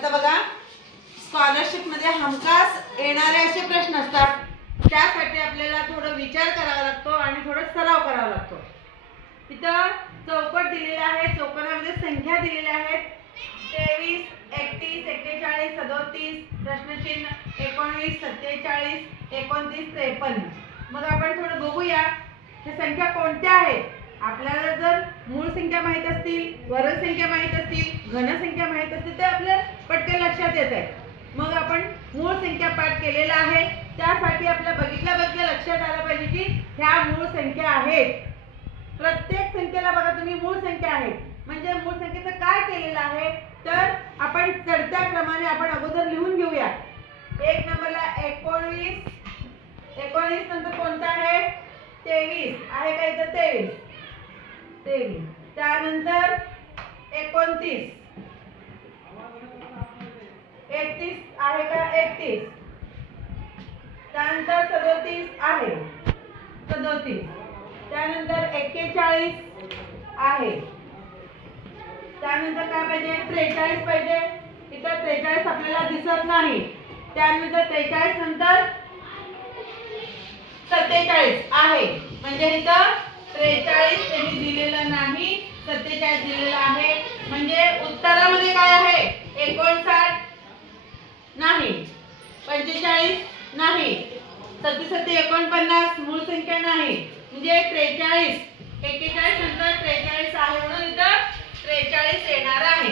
आता बघा, स्कॉलरशिप मध्ये हमखास येणारे असे प्रश्न असतात, त्यासाठी आपल्याला थोडं विचार करावा लागतो आणि थोडं सराव करावा लागतो. इथं चौकट दिलेला आहे, चौकोनामध्ये संख्या दिलेल्या आहेत 23, 31, 41, 37, प्रश्नचिन्ह 19, 47, 29, 53. मग आपण थोडं बघूया हे संख्या कोणत्या आहेत. आपल्याला जर मूळ संख्या माहित असतील, वर्ग संख्या माहित असतील, घन संख्या माहित असतील तर आपल्या पटकन लक्षात येत आहे. मग आपण मूळ संख्या पाठ केलेला आहे, त्यासाठी आपल्या बघितल्या लक्षात आलं पाहिजे की ह्या मूळ संख्या आहेत. प्रत्येक संख्येला बघा तुम्ही मूळ संख्या आहेत, म्हणजे मूळ संख्येचं काय केलेलं आहे तर आपण चढत्या क्रमाने आपण अगोदर लिहून घेऊया. एक नंबरला 19, 19 नंतर कोणता आहे 23 आहे का इथं 23, त्यानंतर 29, 31 आहे का 31, त्यानंतर 37 आहे 37, त्यानंतर 41 आहे, त्यानंतर काय पाहिजे 43 पाहिजे. इथं 43 आपल्याला दिसत नाही, त्यानंतर 43 नंतर 47 आहे, म्हणजे इथं 43 त्यांनी दिलेलं नाही, 47 दिलेलं आहे. म्हणजे उत्तरामध्ये काय आहे 59 नाही, 45 नाही, 37 49 मूळ संख्या नाही, म्हणजे 43 41 नंतर 43 आहे म्हणून इथं 43 येणार आहे.